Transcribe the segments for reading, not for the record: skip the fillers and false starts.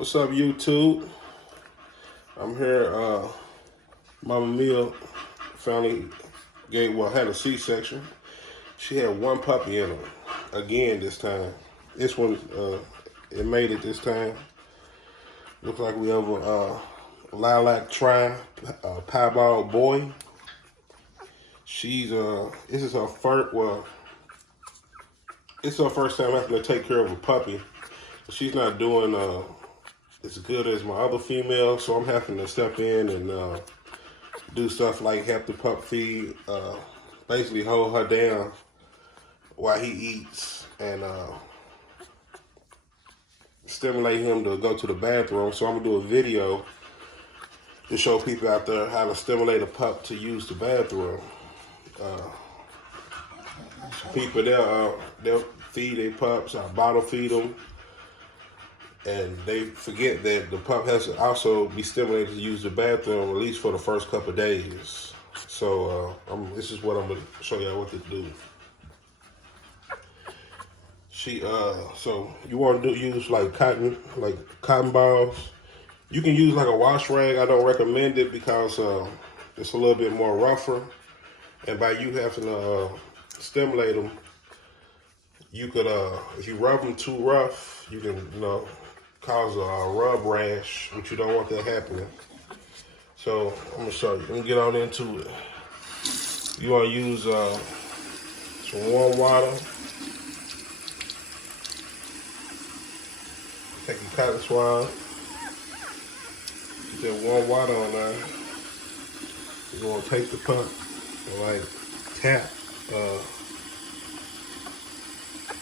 What's up, YouTube? I'm here. Mama Mia finally had a C-section. She had one puppy in her. Again this time. This one, it made it this time. Looks like we have a lilac piebald boy. This is her first, it's her first time having to take care of a puppy. She's not doing as good as my other female, so I'm having to step in and do stuff like help the pup feed, basically hold her down while he eats, and stimulate him to go to the bathroom. So I'm gonna do a video to show people out there how to stimulate a pup to use the bathroom. People, they'll feed their pups, I bottle feed them, and they forget that the pup has to also be stimulated to use the bathroom at least for the first couple of days. So this is what I'm gonna show y'all what to do. So you want to use like cotton balls. You can use like a wash rag. I don't recommend it because it's a little bit more rougher, and by you having to stimulate them, you could if you rub them too rough, you can cause a rub rash, which you don't want that happening. So I'm gonna show you. Let me get on into it. You want to use some warm water. Take your cotton swab. Get that warm water on there. You're gonna take the pup and like tap.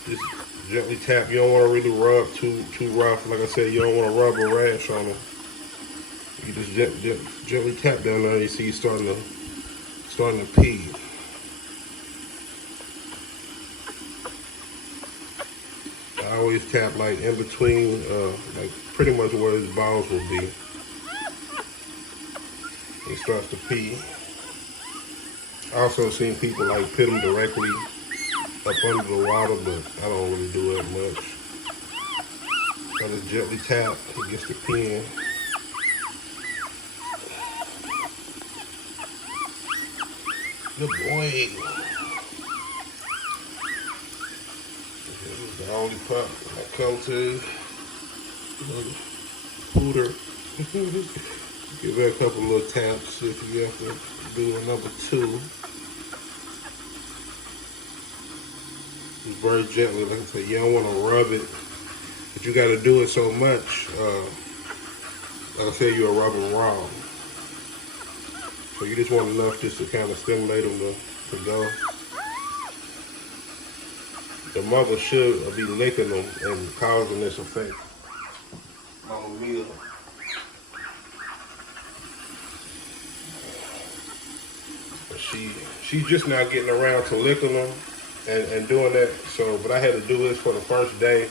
Just gently tap. You don't want to really rub too rough. Like I said, you don't want to rub a rash on them. You just gently tap down there. You see he's starting to pee. I always tap like in between, like pretty much where his balls will be. He starts to pee. I also seen people like put him directly up under the water, but I don't really do that much. I just gently tap, he gets to peeing. Good boy. This is the only pup I come to. Pooter. Give her a couple little taps if you have to do a number two. Just very gently, like I said, you don't want to rub it, but you got to do it so much. Like I said, you're rubbing raw. So you just want enough just to kind of stimulate them to go. The mother should be licking them and causing this effect. Mama Mia. She's just now getting around to licking them and doing that. So, but I had to do this for the first day,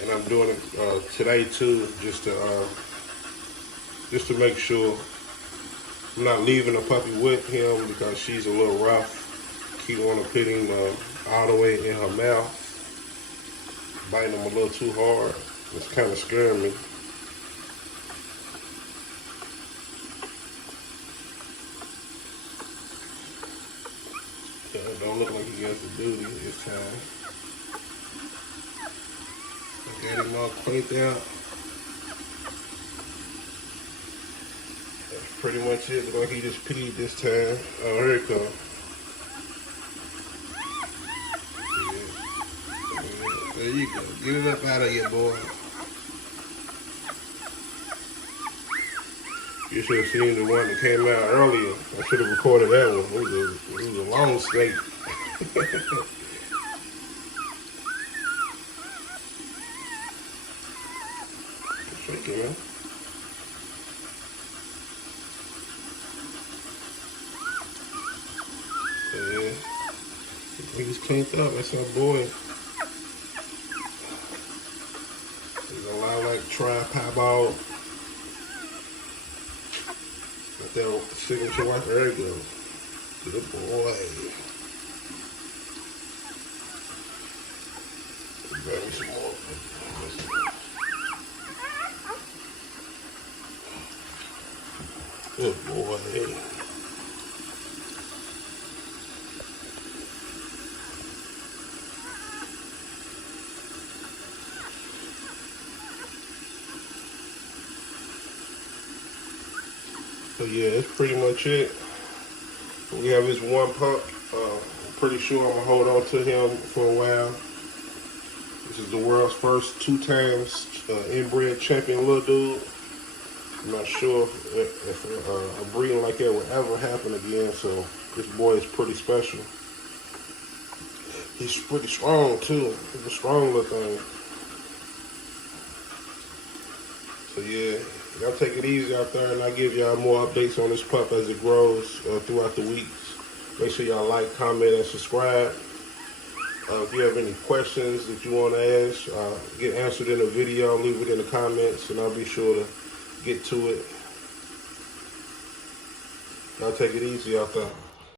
and I'm doing it today too, just to make sure I'm not leaving the puppy with him because she's a little rough. Keep want to put him all the way in her mouth, biting him a little too hard. It's kind of scaring me. It don't look like he has the duty this time. I got him all cleaned out. That's pretty much it. Look like he just peed this time. Oh, here it comes. Yeah. There you go. Get it up out of here, boy. You should have seen the one that came out earlier. I should have recorded that one. It was a long snake. Shake it, man. Yeah. He's cleaned up. That's our boy. He's a lilac piebald. Got that signature wipe. There you go. Good boy. Grab me some more. Good boy. So yeah, that's pretty much it. We have this one pup. I'm pretty sure I'm gonna hold on to him for a while. This is the world's first 2 times inbred champion little dude. I'm not sure if a breeding like that would ever happen again, so this boy is pretty special. He's pretty strong too. He's a strong little thing. So yeah, y'all take it easy out there, and I'll give y'all more updates on this pup as it grows throughout the weeks. Make sure y'all like, comment, and subscribe. If you have any questions that you want to ask, get answered in a video, leave it in the comments, and I'll be sure to get to it. Y'all take it easy out there.